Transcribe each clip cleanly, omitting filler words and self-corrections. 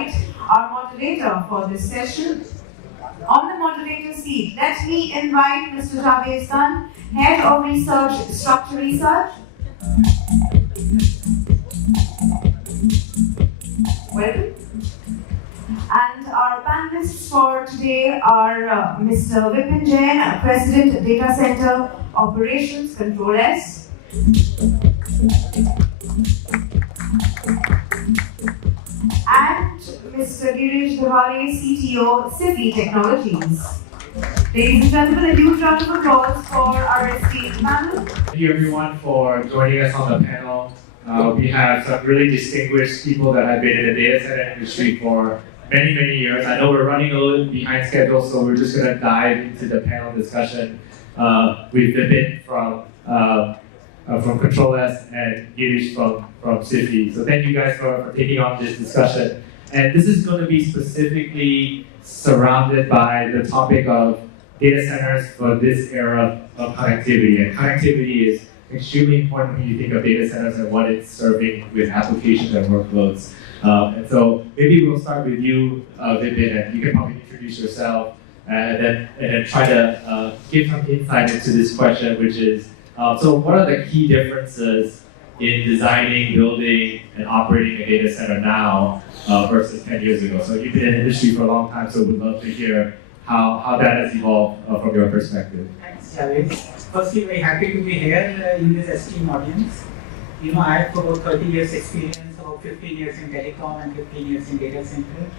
invite our moderator for this session. On the moderator seat, let me invite Mr. Javed Sun, Head of Research, Structure Research. Welcome. And our panelists for today are Mr. Vipin Jain, President, Data Center Operations, Control S. And Mr. Girish Dewari, CTO, Sifi Technologies. Ladies and gentlemen, a huge round of applause for our esteemed panel. Thank you everyone for joining us on the panel. We have some really distinguished people that have been in the data center industry for many, many years. I know we're running a little behind schedule, so we're just going to dive into the panel discussion. We've been from Control S and Girish from Sifi. So thank you guys for taking on this discussion. And this is going to be specifically surrounded by the topic of data centers for this era of connectivity. And connectivity is extremely important when you think of data centers and what it's serving with applications and workloads. And so maybe we'll start with you, Vipin, and you can probably introduce yourself and then try to give some insight into this question, which is, so what are the key differences in designing, building, and operating a data center now versus 10 years ago? So you've been in the industry for a long time, so we'd love to hear how that has evolved from your perspective. Thanks, Javed. Firstly, very happy to be here in this esteemed audience. You know, I have about 30 years experience, about 15 years in telecom and 15 years in data center.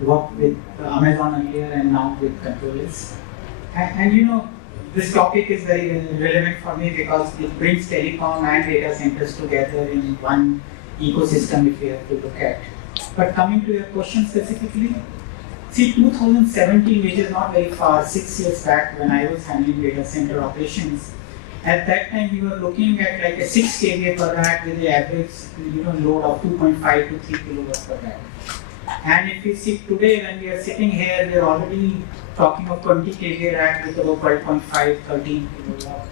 Worked with Amazon earlier and now with Control S. And you know, this topic is very relevant for me because it brings telecom and data centers together in one ecosystem if we have to look at. But coming to your question specifically, see 2017, which is not very far, 6 years back when I was handling data center operations, at that time we were looking at like a 6 kVA per rack with the average load of 2.5 to 3 kilowatts per rack. And if we see today when we are sitting here, we are already talking of 20 kVA rack with about 12.5, 13 kilowatt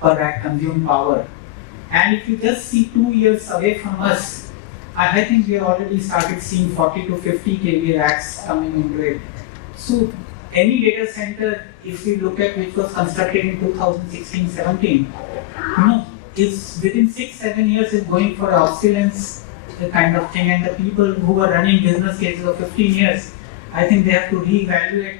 per rack consumed power. And if you just see 2 years away from us, I think we have already started seeing 40 to 50 kVA racks coming into it. So any data center, if we look at which was constructed in 2016-17, is within 6-7 years is going for obsolescence kind of thing, and the people who are running business cases of 15 years, I think they have to reevaluate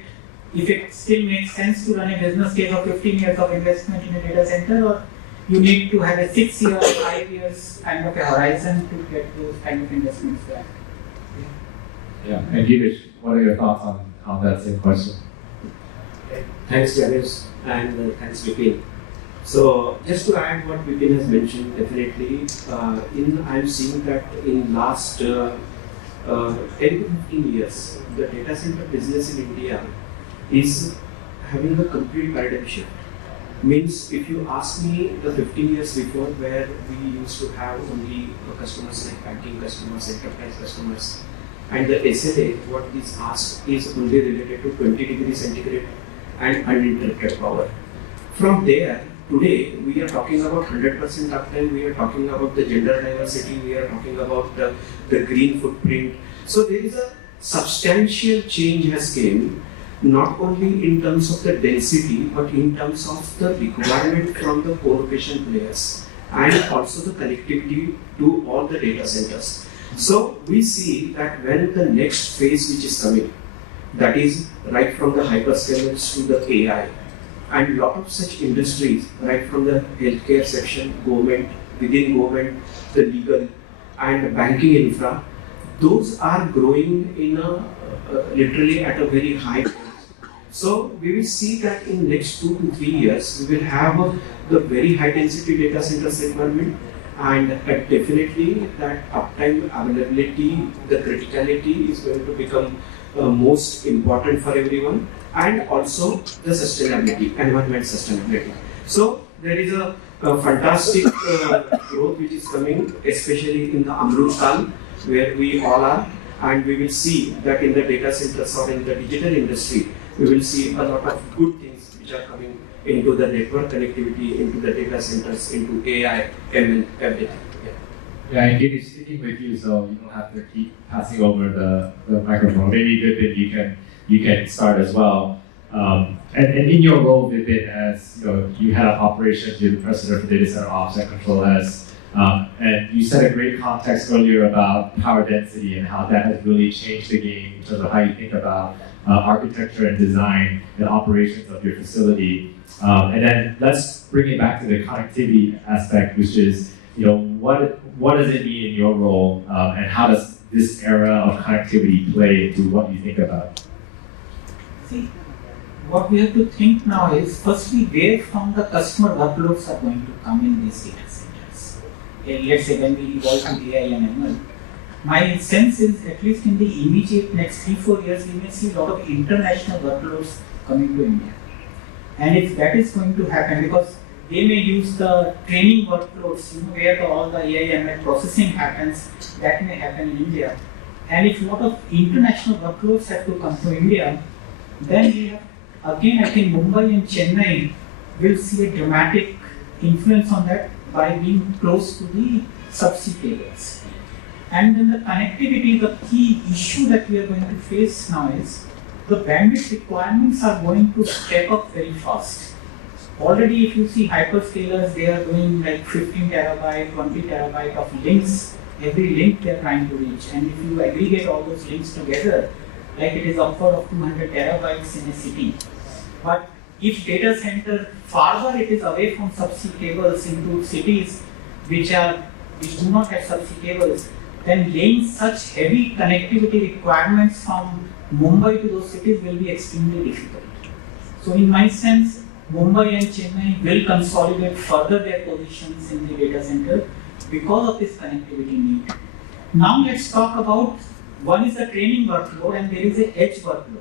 if it still makes sense to run a business case of 15 years of investment in a data center, or you need to have a 6 year, 5 years kind of a horizon to get those kind of investments back. Yeah, and Girish, what are your thoughts on that same question? Thanks, Javed, and thanks, Vipin. So, just to add what Vipin has mentioned, definitely, I'm seeing that in last 10 to 15 years, the data center business in India is having a complete paradigm shift. Means, if you ask me the 15 years before, where we used to have only customers like banking customers, enterprise customers, and the SLA, what is asked is only related to 20 degrees centigrade and uninterrupted power. From there, today we are talking about 100% uptime, we are talking about the gender diversity, we are talking about the green footprint. So there is a substantial change has came, not only in terms of the density, but in terms of the requirement from the co-location players and also the connectivity to all the data centers. So we see that when the next phase which is coming, that is right from the hyperscalers to the AI, and lot of such industries, right from the healthcare section, government, within government, the legal and banking infra, those are growing in literally at a very high pace. So we will see that in next 2 to 3 years, we will have the very high density data centers requirement, and definitely that uptime availability, the criticality is going to become most important for everyone, and also the sustainability, environment sustainability. So there is a fantastic growth which is coming, especially in the Amrut Kal, where we all are, and we will see that in the data centers or in the digital industry, we will see a lot of good things which are coming into the network connectivity, into the data centers, into AI, ML, everything. Yeah. Yeah, and Giddy, sticking with you, so you don't have to keep passing over the microphone. Maybe Vipin, you can start as well. And in your role, Vipin, as you head up operations, you're the president for data center ops and control S. And you set a great context earlier about power density and how that has really changed the game in terms of how you think about architecture and design and operations of your facility. And then let's bring it back to the connectivity aspect, which is, what does it mean in your role, and how does this era of connectivity play into what you think about? See, what we have to think now is, firstly, where from the customer workloads are going to come in these data centers. Let's say when we evolve to AI and ML, my sense is, at least in the immediate next 3-4 years, we may see a lot of international workloads coming to India. And if that is going to happen, because they may use the training workloads, where all the AI ML processing happens, that may happen in India. And if a lot of international workloads have to come to India, then we have, again, I think Mumbai and Chennai will see a dramatic influence on that by being close to the subsea cables. And then the connectivity, the key issue that we are going to face now is the bandwidth requirements are going to step up very fast. Already, if you see hyperscalers, they are doing like 15 terabyte, 20 terabyte of links. Every link they are trying to reach. And if you aggregate all those links together, like it is upward of 200 terabytes in a city. But if data center farther it is away from subsea cables into cities which do not have subsea cables, then laying such heavy connectivity requirements from Mumbai to those cities will be extremely difficult. So in my sense, Mumbai and Chennai will consolidate further their positions in the data center because of this connectivity need. Now let's talk about, one is the training workload and there is a edge workload.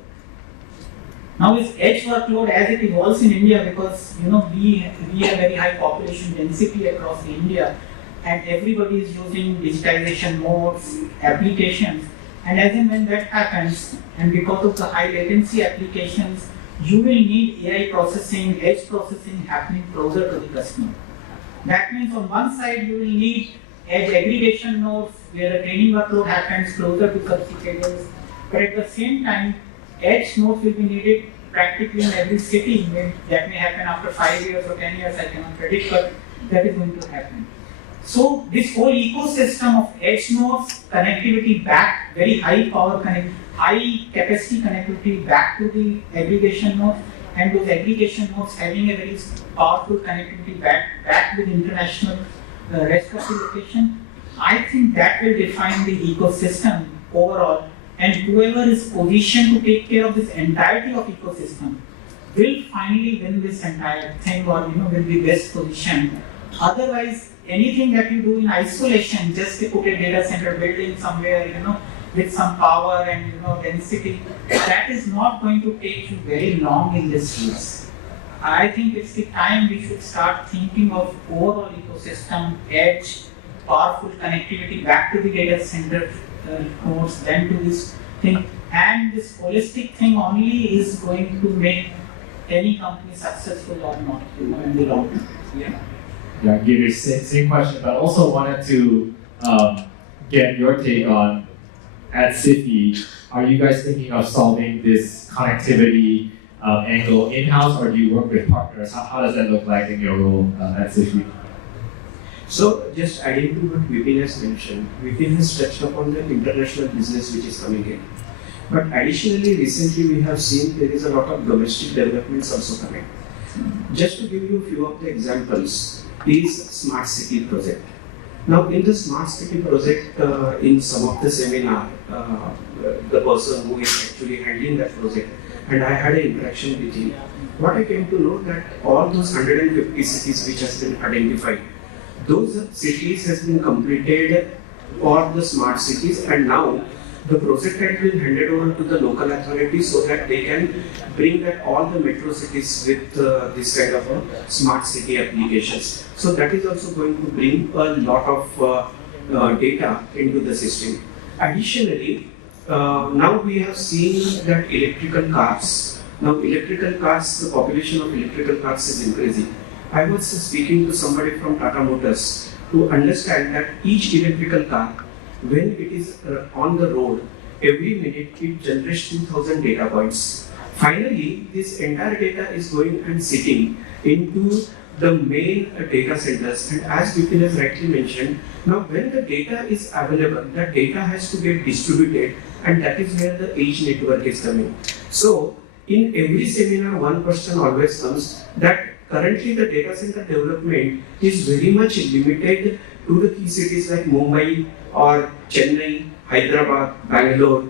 Now this edge workload, as it evolves in India, because we have very high population density across India and everybody is using digitization modes, applications, and as and when that happens, and because of the high latency applications, you will need AI processing, edge processing happening closer to the customer. That means on one side you will need edge aggregation nodes where the training workload happens closer to subsea cables, but at the same time, edge nodes will be needed practically in every city. That may happen after 5 years or 10 years, I cannot predict, but that is going to happen. So this whole ecosystem of edge nodes, connectivity back, very high power high capacity connectivity back to the aggregation nodes, and those aggregation nodes having a very powerful connectivity back with international rest of the location. I think that will define the ecosystem overall, and whoever is positioned to take care of this entirety of ecosystem will finally win this entire thing, or will be best positioned. Otherwise, anything that you do in isolation, just to put a data center building somewhere, with some power and density, that is not going to take you very long in this race. I think it's the time we should start thinking of overall ecosystem, edge, powerful connectivity back to the data center nodes, then to this thing. And this holistic thing only is going to make any company successful or not in the long term. Yeah, give you the same question, but also wanted to get your take on, at SIFI, are you guys thinking of solving this connectivity angle in-house, or do you work with partners? How does that look like in your role at SIFI? So just adding to what Vipin has mentioned, Vipin has touched upon the international business which is coming in. But additionally, recently we have seen there is a lot of domestic developments also coming. Just to give you a few of the examples, is Smart City project. Now in the Smart City project, in some of the seminar, the person who is actually handling that project, and I had an interaction with him, what I came to know that all those 150 cities which has been identified, those cities has been completed for the smart cities, and now the project has been handed over to the local authorities so that they can bring that all the metro cities with this kind of smart city applications. So that is also going to bring a lot of data into the system. Additionally, now we have seen that electrical cars. Now electrical cars, the population of electrical cars is increasing. I was speaking to somebody from Tata Motors to understand that each electrical car, when it is on the road, every minute it generates 2000 data points. Finally, this entire data is going and sitting into the main data centers, and as Vipin has rightly mentioned, now when the data is available, that data has to get distributed, and that is where the edge network is coming. So, in every seminar, one question always comes that currently the data center development is very much limited to the key cities like Mumbai or Chennai, Hyderabad, Bangalore.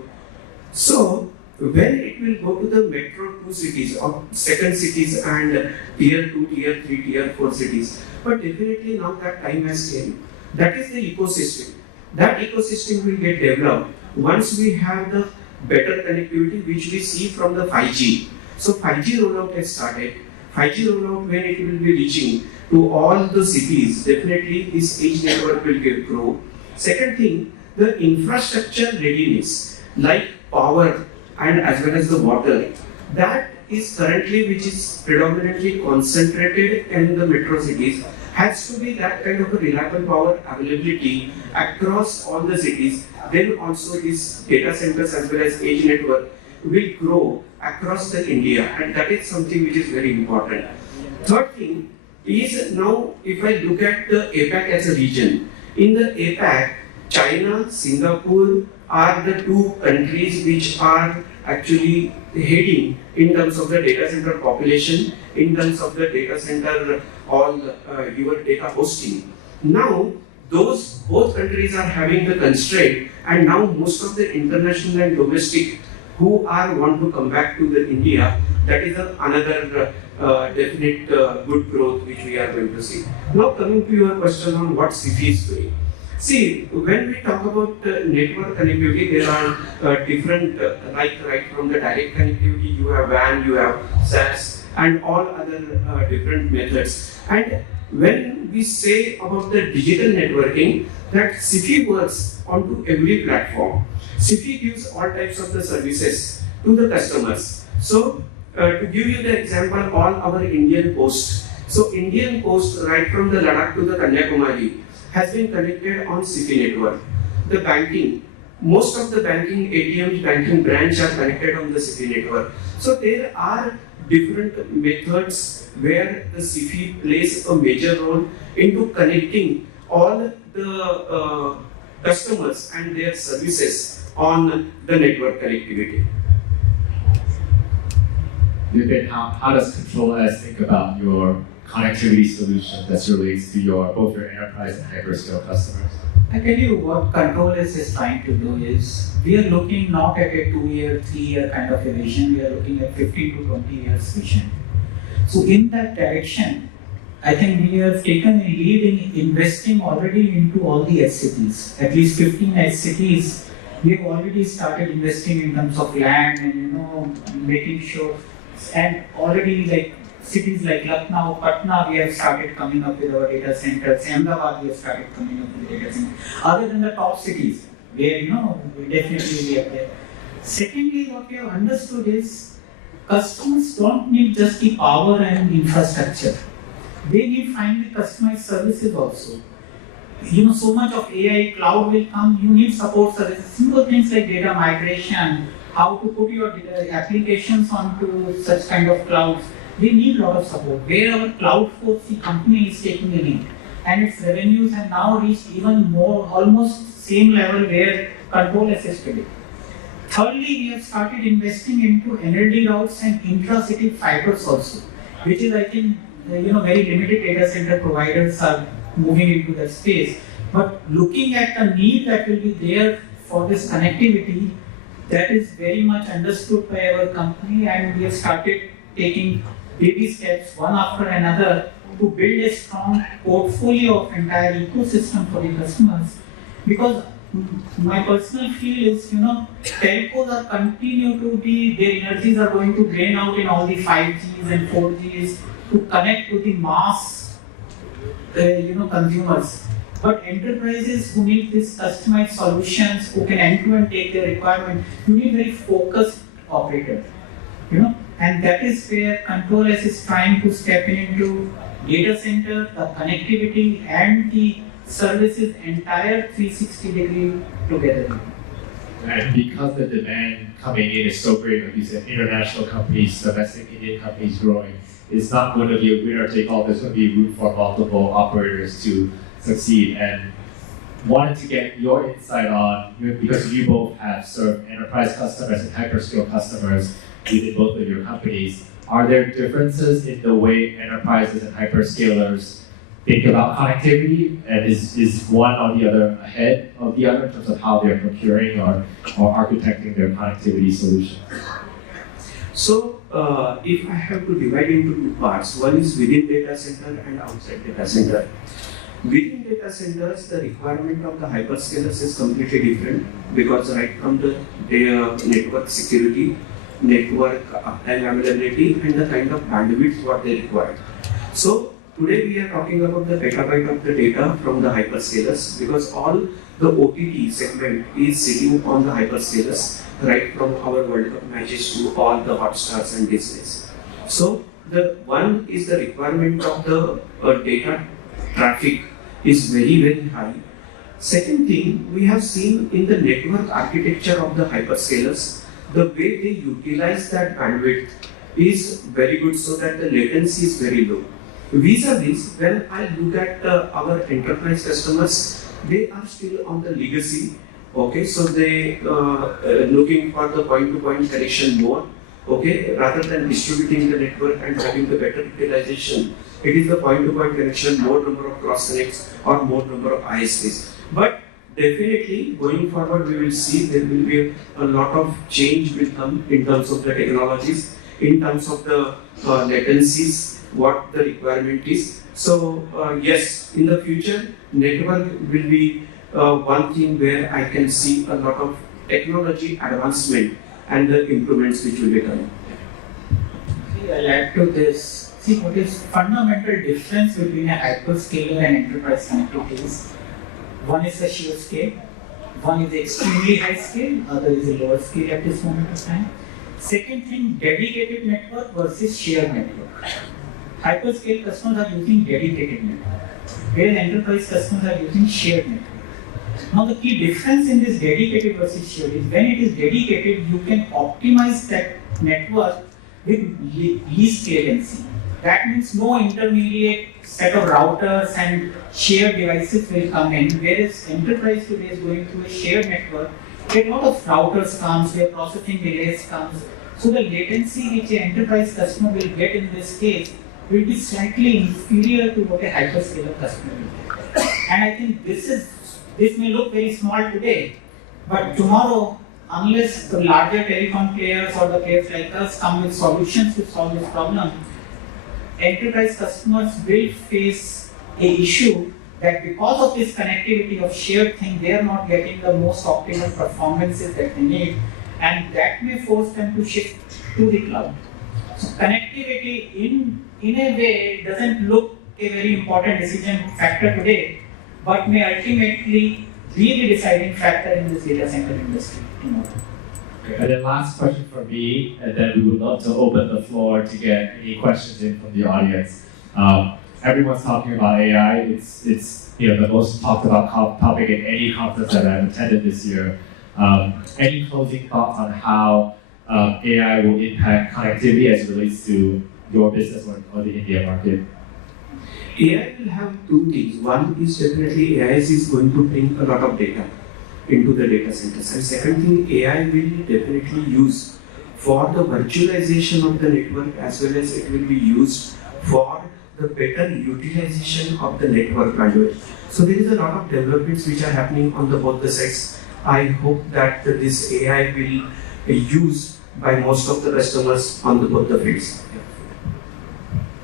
So, when it will go to the metro 2 cities or second cities and tier 2, tier 3, tier 4 cities, but definitely now that time has came. That is the ecosystem. That ecosystem will get developed once we have the better connectivity which we see from the 5G. So 5G rollout has started. 5G rollout, when it will be reaching to all the cities, definitely this edge network will grow. Second thing, the infrastructure readiness, like power and as well as the water, that is currently which is predominantly concentrated in the metro cities, has to be that kind of a reliable power availability across all the cities. Then also these data centers as well as edge network will grow across the India, and that is something which is very important. Third thing is, now if I look at the APAC as a region, in the APAC, China, Singapore are the two countries which are actually heading in terms of the data center population, in terms of the data center, all your data hosting. Now, those both countries are having the constraint, and now most of the international and domestic who are want to come back to the India, that is another definite good growth which we are going to see. Now coming to your question on what SIFI is doing. See, when we talk about network connectivity, there are different, like right from the direct connectivity, you have WAN, you have SAS, and all other different methods. And when we say about the digital networking, that SIFI works onto every platform. SIFI gives all types of the services to the customers. So, to give you the example, all our Indian Post. So, Indian Post, right from the Ladakh to the Kanyakumari, has been connected on SIFI network. The banking, most of the banking ATMs, banking branch are connected on the SIFI network. So there are different methods where the SIFI plays a major role into connecting all the customers and their services on the network connectivity. Vipin, how does Control S think about your connectivity solution that relates to both your enterprise and hyperscale customers? I tell you what Control S is trying to do is, we are looking not at a 2-year, 3-year kind of a vision, we are looking at 15 to 20 years vision. So in that direction, I think we have taken a lead in investing already into all the SCTs, at least 15 SCTs. We have already started investing in terms of land and making sure, and already like cities like Lucknow, Patna, we have started coming up with our data centers. Ahmedabad, we have started coming up with data centers. Other than the top cities, where we definitely we are there. Secondly, what we have understood is customers don't need just the power and infrastructure. They need finally customized services also. So much of AI, cloud will come, you need support services. Simple things like data migration, how to put your applications onto such kind of clouds. They need a lot of support. Where our Cloud4C company is taking a lead, and its revenues have now reached even more, almost same level where Control S is today. Thirdly, we have started investing into NLD routes and intra-city fibers also, which is, I think, very limited data center providers are moving into that space. But looking at the need that will be there for this connectivity, that is very much understood by our company, and we have started taking baby steps one after another to build a strong portfolio of entire ecosystem for the customers. Because my personal feel is, telcos are continue to be, their energies are going to drain out in all the 5Gs and 4Gs to connect to the mass, consumers. But enterprises who need these customized solutions, who can end-to-end take their requirement, you need very focused operator, And that is where Control S is trying to step into data center, the connectivity and the services entire 360 degree together. And because the demand coming in is so great, like you said, international companies, domestic Indian companies growing, it's not going to be a winner take all. There's going to be room for multiple operators to succeed. And wanted to get your insight on, because you both have served enterprise customers and hyperscale customers within both of your companies. Are there differences in the way enterprises and hyperscalers think about connectivity, and is one or the other ahead of the other in terms of how they're procuring or architecting their connectivity solutions? So, if I have to divide into two parts, one is within data center and outside data center. Within data centers, the requirement of the hyperscalers is completely different, because right from the network security, network uptime availability, and the kind of bandwidth what they require. So today we are talking about the petabyte of the data from the hyperscalers, because all the OTT segment is sitting on the hyperscalers, right from our World Cup matches to all the Hotstars and Disneys. So the one is the requirement of the data traffic is very, very high. Second thing, we have seen in the network architecture of the hyperscalers, the way they utilize that bandwidth is very good, so that the latency is very low. Vis-a-vis, when I look at our enterprise customers, they are still on the legacy. Okay, so they looking for the point-to-point connection more. Okay, rather than distributing the network and having the better utilization, it is the point-to-point connection, more number of cross connects or more number of ISPs. But definitely going forward, we will see there will be a lot of change will come in terms of the technologies, in terms of the latencies, what the requirement is. So yes, in the future, network will be one thing where I can see a lot of technology advancement and the improvements which will be coming. I'll add to this. See, what is fundamental difference between a hyperscaler and enterprise connectivity is, one is the sheer scale, one is extremely high scale, other is a lower scale at this moment of time. Second thing, dedicated network versus shared network. Hyperscale customers are using dedicated network, whereas enterprise customers are using shared network. Now the key difference in this dedicated versus shared is, when it is dedicated, you can optimize that network with least latency. That means no intermediate set of routers and shared devices will come in, whereas enterprise today is going through a shared network, where a lot of routers comes, where processing delays comes. So the latency which an enterprise customer will get in this case will be slightly inferior to what a hyperscaler customer will get. And I think this may look very small today, but tomorrow, unless the larger telecom players or the players like us come with solutions to solve this problem, enterprise customers will face an issue that because of this connectivity of shared thing, they are not getting the most optimal performances that they need, and that may force them to shift to the cloud. So connectivity in a way doesn't look a very important decision factor today, but may ultimately be the deciding factor in this data center industry tomorrow. Okay, and then last question from me, and then we would love to open the floor to get any questions in from the audience. Everyone's talking about AI. It's the most talked about topic in any conference that I've attended this year. Any closing thoughts on how AI will impact connectivity as it relates to your business or the India market? AI will have two things. One is definitely AI is going to bring a lot of data into the data centers. And second thing, AI will definitely use for the virtualization of the network, as well as it will be used for the better utilization of the network bandwidth. So there is a lot of developments which are happening on both the sides. I hope that this AI will be used by most of the customers on both the fields.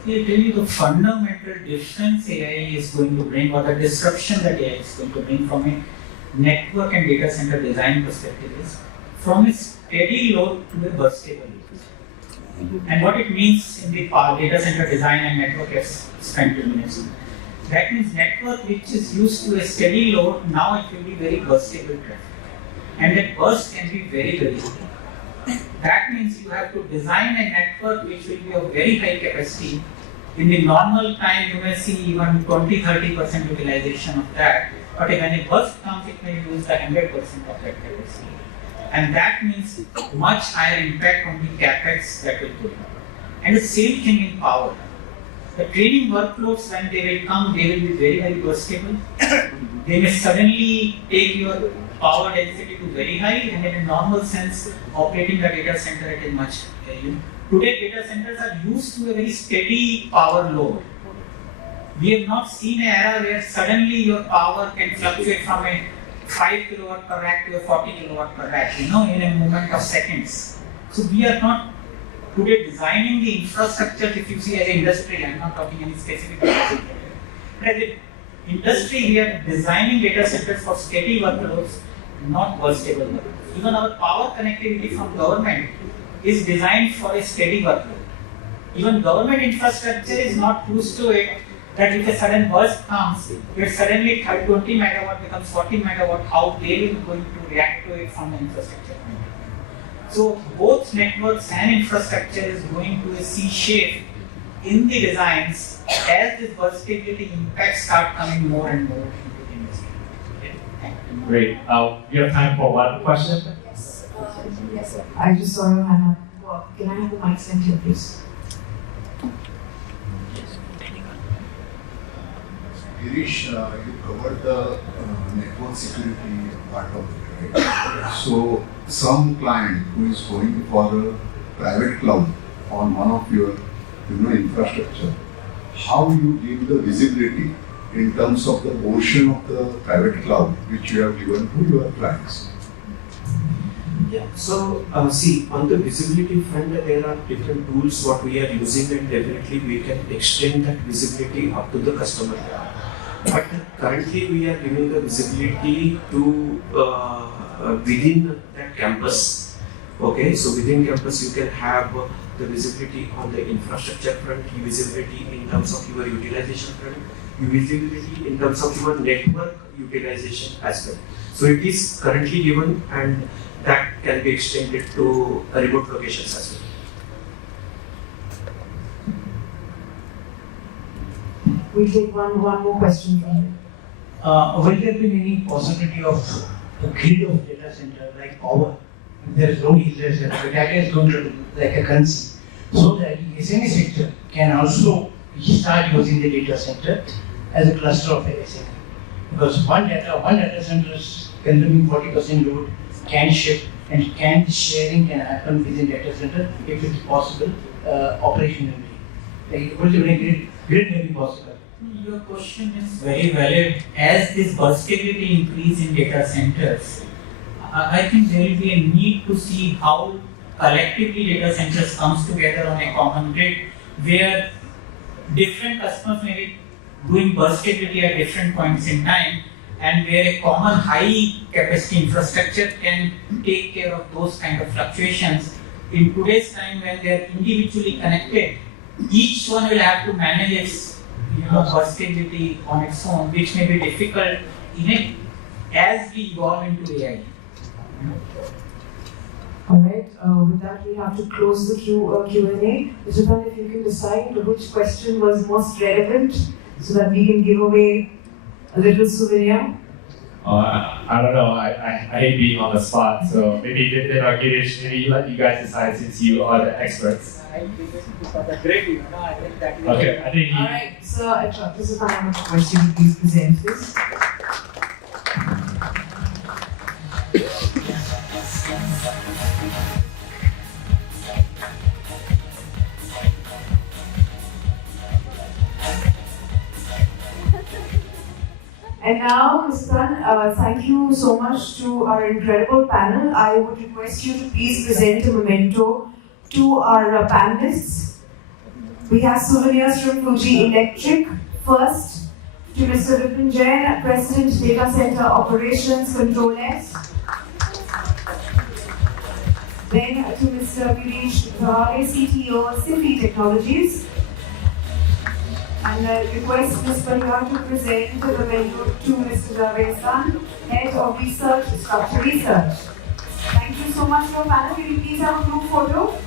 I tell you the fundamental difference AI is going to bring, or the disruption that AI is going to bring from a network and data center design perspective, is from a steady load to a burstable load. And what it means in the data center design and network is spent 2 minutes. That means network which is used to a steady load, now it will be very burstable traffic. And that burst can be very, very high. That means you have to design a network which will be of very high capacity In the normal time, you may see even 20-30% utilization of that. But when a burst comes, it may use the 100% of that capacity. And that means much higher impact on the capex that will go. And the same thing in power. The training workloads, when they will come, they will be very, very burstable. They may suddenly take your power density to very high, and in a normal sense, operating the data center at a much Today, data centers are used to a very steady power load. We have not seen an era where suddenly your power can fluctuate from a 5 kilowatt per rack to a 40 kilowatt per rack, in a moment of seconds. So we are not today designing the infrastructure, if you see as an industry, I'm not talking any specific data center. But as an industry, we are designing data centers for steady workloads, not burstable workloads. Even our power connectivity from government is designed for a steady workload. Even government infrastructure is not used to it, that if a sudden burst comes, where suddenly 20 megawatt becomes 40 megawatt, how they will going to react to it from the infrastructure. So both networks and infrastructure is going to a C shape in the designs as this burstability impacts start coming more and more into the industry. Okay. Thank you. Great. We have time for one question. Yes, sir. I just saw your hand up. Can I have the mic sent here, please? Girish, you covered the network security part of it, right? So, some client who is going for a private cloud on one of your, infrastructure, how you give the visibility in terms of the portion of the private cloud which you have given to your clients? Yeah. So, see, on the visibility front, there are different tools what we are using, and definitely we can extend that visibility up to the customer. But currently, we are giving the visibility to within that campus. Okay, so within campus, you can have the visibility on the infrastructure front, visibility in terms of your utilization front, visibility in terms of your network utilization as well. So it is currently given, and that can be extended to remote locations as well. We'll take one more question from you. Will there be any possibility of a grid of data center like power? If there is no data center, the data is going to be like a currency, so that the SME sector can also start using the data center as a cluster of SME. Because one data center is consuming 40% load, can shift, and sharing can happen within data center if it is possible operationally. Like, will the grid may be possible? Your question is very valid. As this burstability increase in data centers, I think there will be a need to see how collectively data centers comes together on a common grid, where different customers may be doing burstability at different points in time, and where a common high capacity infrastructure can take care of those kind of fluctuations. In today's time, when they are individually connected, each one will have to manage its burstability on its own, which may be difficult as we evolve into AI. Alright, with that we have to close the Q&A. Mr. Pan, if you can decide which question was most relevant so that we can give away a little souvenir. I don't know. I hate being on the spot, so maybe Vipin or Girish, maybe let you guys decide since you are the experts. Okay, I think Alright, Sir Achha, this is my request you to please present this. And now, Mr. Pan, thank you so much to our incredible panel. I would request you to please present a memento to our panelists. We have souvenirs from Fuji Electric. First, to Mr. Vipin Jain, President Data Center Operations Control S. Then to Mr. Girish Dhawale, CTO, Sifi Technologies. And I request Ms. Pariwar to present the memento to Mr. Javed Khan, Head of Research, Structure Research. Thank you so much for your panel. Will you please have a group photo?